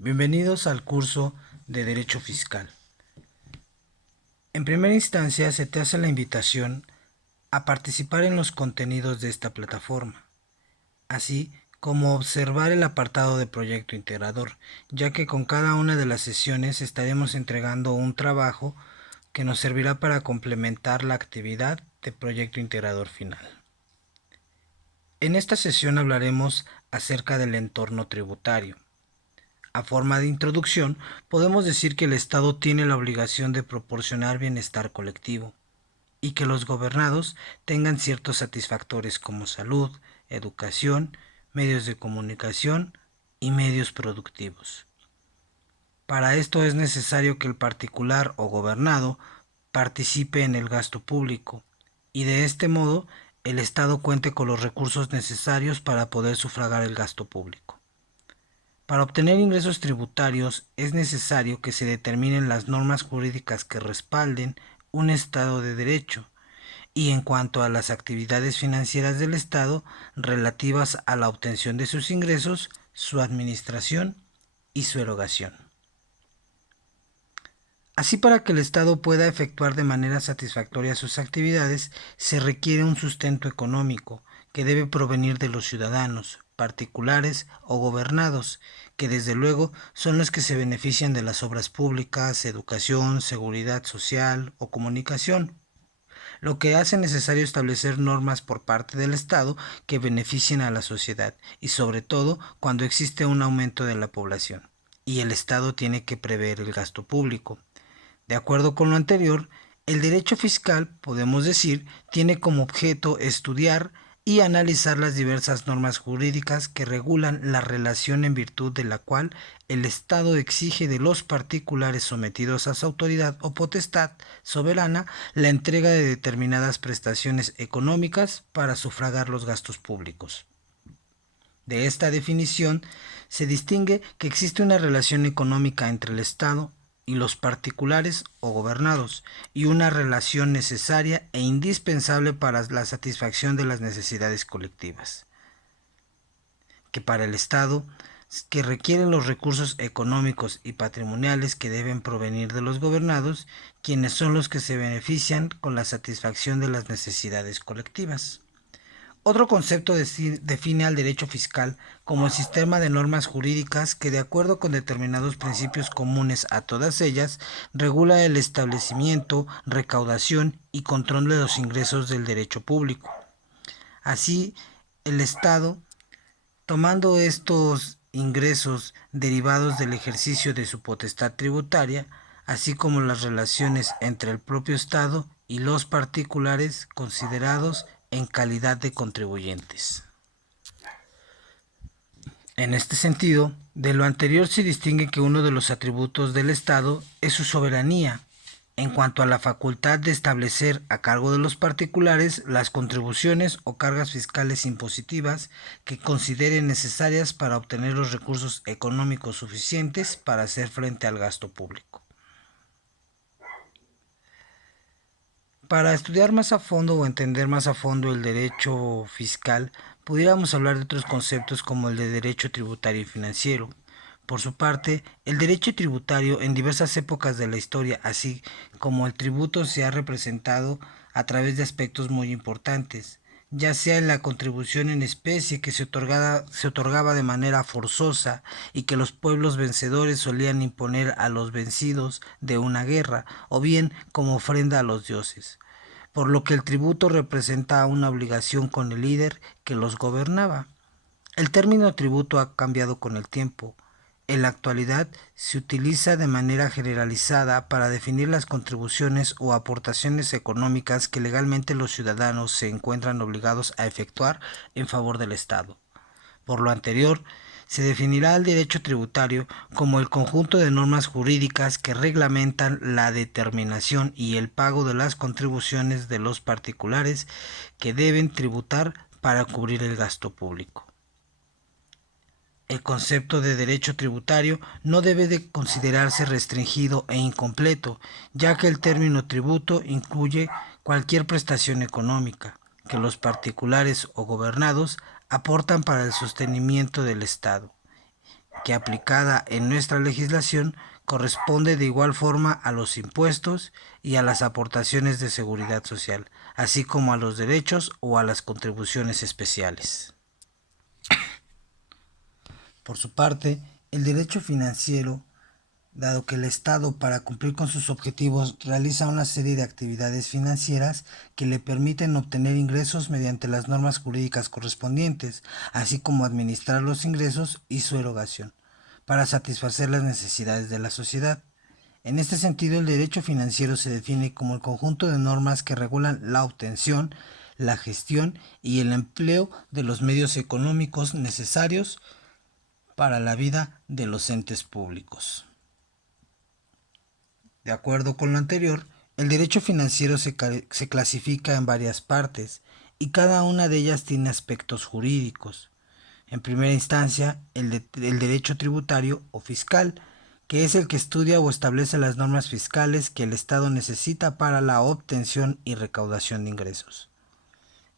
Bienvenidos al curso de Derecho Fiscal. En primera instancia, se te hace la invitación a participar en los contenidos de esta plataforma, así como observar el apartado de proyecto integrador, ya que con cada una de las sesiones estaremos entregando un trabajo que nos servirá para complementar la actividad de proyecto integrador final. En esta sesión hablaremos acerca del entorno tributario. A forma de introducción, podemos decir que el Estado tiene la obligación de proporcionar bienestar colectivo y que los gobernados tengan ciertos satisfactores como salud, educación, medios de comunicación y medios productivos. Para esto es necesario que el particular o gobernado participe en el gasto público y de este modo el Estado cuente con los recursos necesarios para poder sufragar el gasto público. Para obtener ingresos tributarios es necesario que se determinen las normas jurídicas que respalden un Estado de Derecho y en cuanto a las actividades financieras del Estado relativas a la obtención de sus ingresos, su administración y su erogación. Así, para que el Estado pueda efectuar de manera satisfactoria sus actividades, se requiere un sustento económico que debe provenir de los ciudadanos, particulares o gobernados, que desde luego son los que se benefician de las obras públicas, educación, seguridad social o comunicación, lo que hace necesario establecer normas por parte del Estado que beneficien a la sociedad y sobre todo cuando existe un aumento de la población, y el Estado tiene que prever el gasto público. De acuerdo con lo anterior, el derecho fiscal, podemos decir, tiene como objeto estudiar y analizar las diversas normas jurídicas que regulan la relación en virtud de la cual el Estado exige de los particulares sometidos a su autoridad o potestad soberana la entrega de determinadas prestaciones económicas para sufragar los gastos públicos. De esta definición se distingue que existe una relación económica entre el Estado y los particulares o gobernados, y una relación necesaria e indispensable para la satisfacción de las necesidades colectivas, que para el Estado, que requiere los recursos económicos y patrimoniales que deben provenir de los gobernados, quienes son los que se benefician con la satisfacción de las necesidades colectivas. Otro concepto define al derecho fiscal como el sistema de normas jurídicas que, de acuerdo con determinados principios comunes a todas ellas, regula el establecimiento, recaudación y control de los ingresos del derecho público. Así, el Estado, tomando estos ingresos derivados del ejercicio de su potestad tributaria, así como las relaciones entre el propio Estado y los particulares considerados en calidad de contribuyentes. En este sentido, de lo anterior se distingue que uno de los atributos del Estado es su soberanía, en cuanto a la facultad de establecer a cargo de los particulares las contribuciones o cargas fiscales impositivas que consideren necesarias para obtener los recursos económicos suficientes para hacer frente al gasto público. Para estudiar más a fondo o entender más a fondo el derecho fiscal, pudiéramos hablar de otros conceptos como el de derecho tributario y financiero. Por su parte, el derecho tributario en diversas épocas de la historia, así como el tributo, se ha representado a través de aspectos muy importantes, ya sea en la contribución en especie que se otorgaba de manera forzosa y que los pueblos vencedores solían imponer a los vencidos de una guerra, o bien como ofrenda a los dioses, por lo que el tributo representa una obligación con el líder que los gobernaba. El término tributo ha cambiado con el tiempo. En la actualidad se utiliza de manera generalizada para definir las contribuciones o aportaciones económicas que legalmente los ciudadanos se encuentran obligados a efectuar en favor del Estado. Por lo anterior, se definirá el derecho tributario como el conjunto de normas jurídicas que reglamentan la determinación y el pago de las contribuciones de los particulares que deben tributar para cubrir el gasto público. El concepto de derecho tributario no debe de considerarse restringido e incompleto, ya que el término tributo incluye cualquier prestación económica que los particulares o gobernados aportan para el sostenimiento del Estado, que aplicada en nuestra legislación corresponde de igual forma a los impuestos y a las aportaciones de seguridad social, así como a los derechos o a las contribuciones especiales. Por su parte, el derecho financiero, dado que el Estado, para cumplir con sus objetivos, realiza una serie de actividades financieras que le permiten obtener ingresos mediante las normas jurídicas correspondientes, así como administrar los ingresos y su erogación, para satisfacer las necesidades de la sociedad. En este sentido, el derecho financiero se define como el conjunto de normas que regulan la obtención, la gestión y el empleo de los medios económicos necesarios para la vida de los entes públicos. De acuerdo con lo anterior, el derecho financiero se clasifica en varias partes y cada una de ellas tiene aspectos jurídicos. En primera instancia, el derecho tributario o fiscal, que es el que estudia o establece las normas fiscales que el Estado necesita para la obtención y recaudación de ingresos.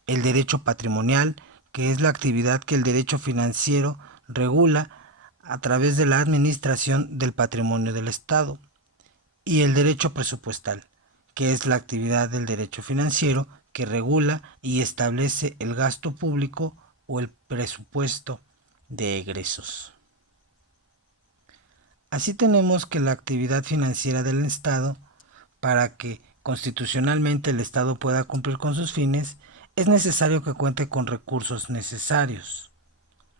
El derecho patrimonial, que es la actividad que el derecho financiero regula a través de la administración del patrimonio del Estado. Y el derecho presupuestal, que es la actividad del derecho financiero que regula y establece el gasto público o el presupuesto de egresos. Así tenemos que la actividad financiera del Estado, para que constitucionalmente el Estado pueda cumplir con sus fines, es necesario que cuente con recursos necesarios,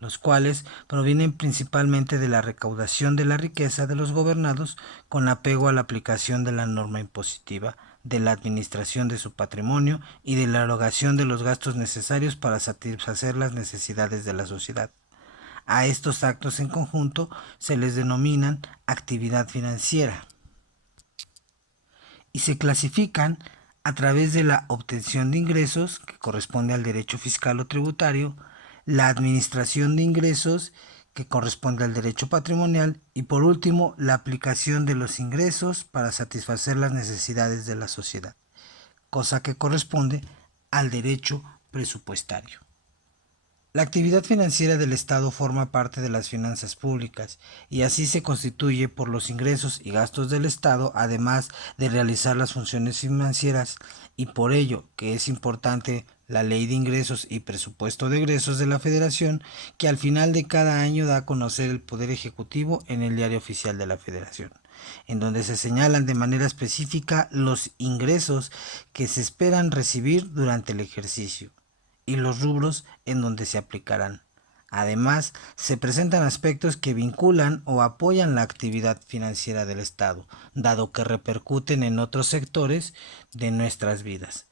los cuales provienen principalmente de la recaudación de la riqueza de los gobernados con apego a la aplicación de la norma impositiva, de la administración de su patrimonio y de la erogación de los gastos necesarios para satisfacer las necesidades de la sociedad. A estos actos en conjunto se les denominan actividad financiera y se clasifican a través de la obtención de ingresos, que corresponde al derecho fiscal o tributario, la administración de ingresos, que corresponde al derecho patrimonial, y por último, la aplicación de los ingresos para satisfacer las necesidades de la sociedad, cosa que corresponde al derecho presupuestario. La actividad financiera del Estado forma parte de las finanzas públicas y así se constituye por los ingresos y gastos del Estado, además de realizar las funciones financieras, y por ello que es importante la Ley de Ingresos y Presupuesto de Egresos de la Federación, que al final de cada año da a conocer el Poder Ejecutivo en el Diario Oficial de la Federación, en donde se señalan de manera específica los ingresos que se esperan recibir durante el ejercicio y los rubros en donde se aplicarán. Además, se presentan aspectos que vinculan o apoyan la actividad financiera del Estado, dado que repercuten en otros sectores de nuestras vidas.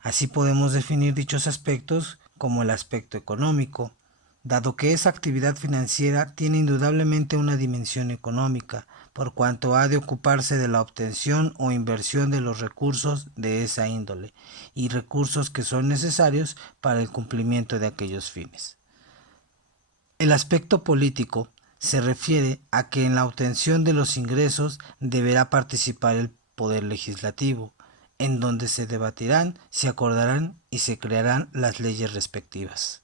Así podemos definir dichos aspectos como el aspecto económico, dado que esa actividad financiera tiene indudablemente una dimensión económica, por cuanto ha de ocuparse de la obtención o inversión de los recursos de esa índole, y recursos que son necesarios para el cumplimiento de aquellos fines. El aspecto político se refiere a que en la obtención de los ingresos deberá participar el Poder Legislativo, en donde se debatirán, se acordarán y se crearán las leyes respectivas.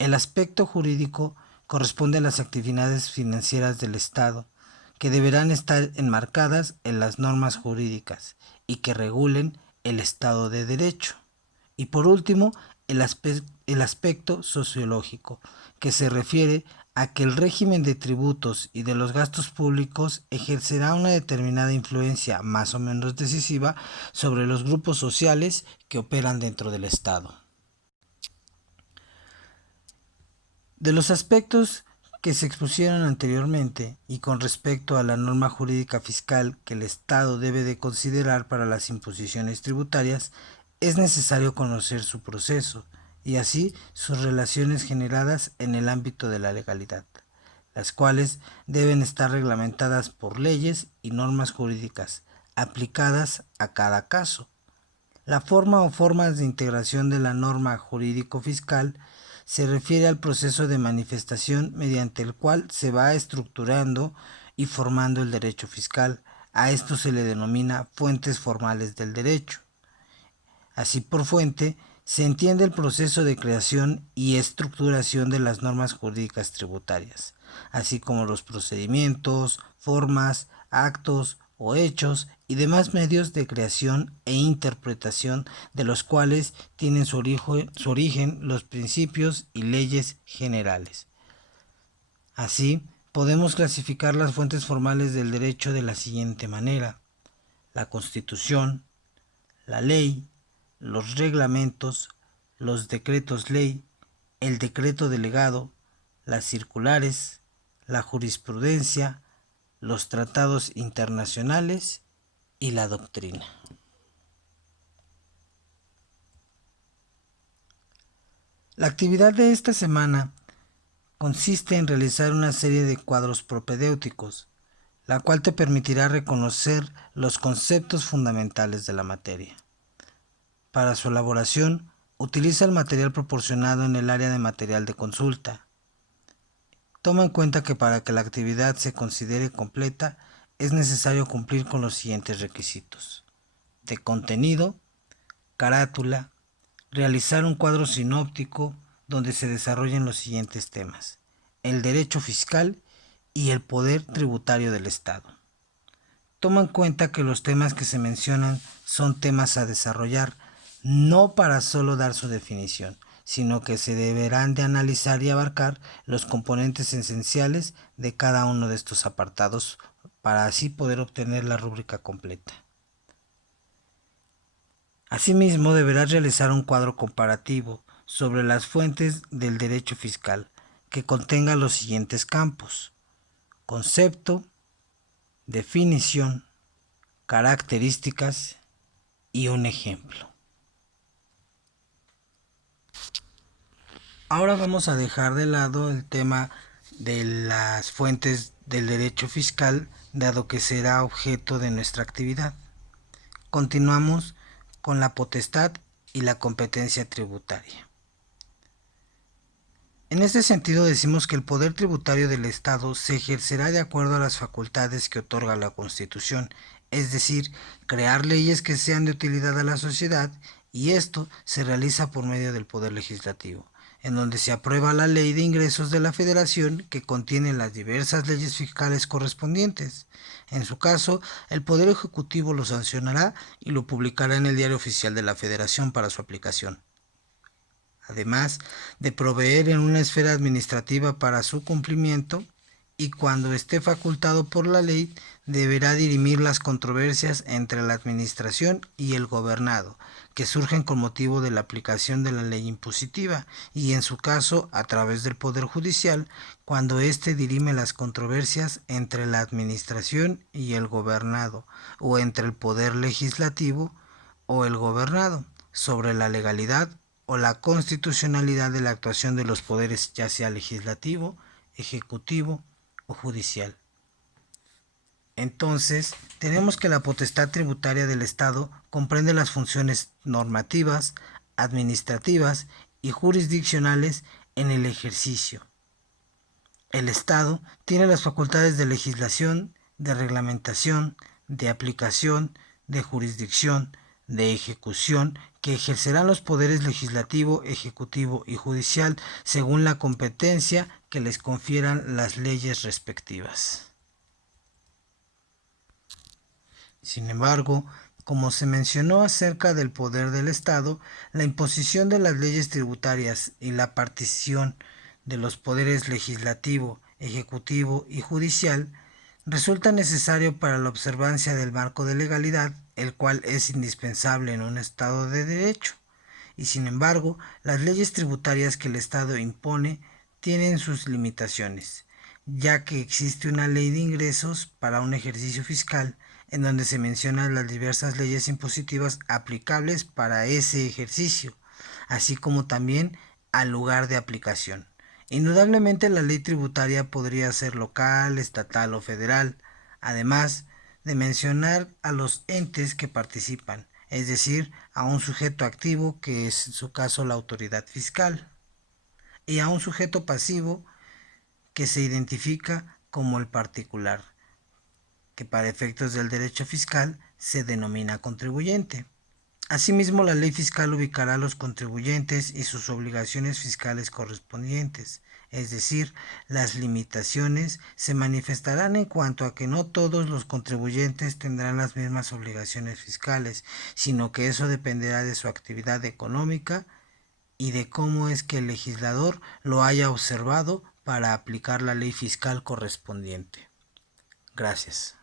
El aspecto jurídico corresponde a las actividades financieras del Estado, que deberán estar enmarcadas en las normas jurídicas y que regulen el Estado de Derecho. Y por último, el aspecto sociológico, que se refiere a que el régimen de tributos y de los gastos públicos ejercerá una determinada influencia más o menos decisiva sobre los grupos sociales que operan dentro del Estado. De los aspectos que se expusieron anteriormente y con respecto a la norma jurídica fiscal que el Estado debe de considerar para las imposiciones tributarias, es necesario conocer su proceso y así sus relaciones generadas en el ámbito de la legalidad, las cuales deben estar reglamentadas por leyes y normas jurídicas aplicadas a cada caso. La forma o formas de integración de la norma jurídico-fiscal se refiere al proceso de manifestación mediante el cual se va estructurando y formando el derecho fiscal. A esto se le denomina fuentes formales del derecho. Así, por fuente Se entiende el proceso de creación y estructuración de las normas jurídicas tributarias, así como los procedimientos, formas, actos o hechos y demás medios de creación e interpretación de los cuales tienen su origen los principios y leyes generales. Así, podemos clasificar las fuentes formales del derecho de la siguiente manera: la Constitución, la ley, los reglamentos, los decretos ley, el decreto delegado, las circulares, la jurisprudencia, los tratados internacionales y la doctrina. La actividad de esta semana consiste en realizar una serie de cuadros propedéuticos, la cual te permitirá reconocer los conceptos fundamentales de la materia. Para su elaboración, utiliza el material proporcionado en el área de material de consulta. Toma en cuenta que para que la actividad se considere completa, es necesario cumplir con los siguientes requisitos: de contenido, carátula, realizar un cuadro sinóptico donde se desarrollen los siguientes temas: el derecho fiscal y el poder tributario del Estado. Toma en cuenta que los temas que se mencionan son temas a desarrollar, no para solo dar su definición, sino que se deberán de analizar y abarcar los componentes esenciales de cada uno de estos apartados para así poder obtener la rúbrica completa. Asimismo, deberás realizar un cuadro comparativo sobre las fuentes del derecho fiscal que contenga los siguientes campos: concepto, definición, características y un ejemplo. Ahora vamos a dejar de lado el tema de las fuentes del derecho fiscal, dado que será objeto de nuestra actividad. Continuamos con la potestad y la competencia tributaria. En este sentido decimos que el poder tributario del Estado se ejercerá de acuerdo a las facultades que otorga la Constitución, es decir, crear leyes que sean de utilidad a la sociedad, y esto se realiza por medio del Poder Legislativo, en donde se aprueba la Ley de Ingresos de la Federación, que contiene las diversas leyes fiscales correspondientes. En su caso, el Poder Ejecutivo lo sancionará y lo publicará en el Diario Oficial de la Federación para su aplicación, además de proveer en una esfera administrativa para su cumplimiento, y cuando esté facultado por la ley, deberá dirimir las controversias entre la administración y el gobernado, que surgen con motivo de la aplicación de la ley impositiva, y en su caso a través del Poder Judicial, cuando éste dirime las controversias entre la administración y el gobernado, o entre el Poder Legislativo o el gobernado, sobre la legalidad o la constitucionalidad de la actuación de los poderes, ya sea legislativo, ejecutivo o judicial. Entonces, tenemos que la potestad tributaria del Estado comprende las funciones normativas, administrativas y jurisdiccionales en el ejercicio. El Estado tiene las facultades de legislación, de reglamentación, de aplicación, de jurisdicción, de ejecución, que ejercerán los poderes legislativo, ejecutivo y judicial según la competencia que les confieran las leyes respectivas. Sin embargo, como se mencionó acerca del poder del Estado, la imposición de las leyes tributarias y la partición de los poderes legislativo, ejecutivo y judicial resulta necesario para la observancia del marco de legalidad, el cual es indispensable en un Estado de derecho. Y sin embargo, las leyes tributarias que el Estado impone tienen sus limitaciones, ya que existe una ley de ingresos para un ejercicio fiscal en donde se mencionan las diversas leyes impositivas aplicables para ese ejercicio, así como también al lugar de aplicación. Indudablemente la ley tributaria podría ser local, estatal o federal, además de mencionar a los entes que participan, es decir, a un sujeto activo, que es en su caso la autoridad fiscal, y a un sujeto pasivo, que se identifica como el particular, que para efectos del derecho fiscal se denomina contribuyente. Asimismo, la ley fiscal ubicará a los contribuyentes y sus obligaciones fiscales correspondientes, es decir, las limitaciones se manifestarán en cuanto a que no todos los contribuyentes tendrán las mismas obligaciones fiscales, sino que eso dependerá de su actividad económica y de cómo es que el legislador lo haya observado para aplicar la ley fiscal correspondiente. Gracias.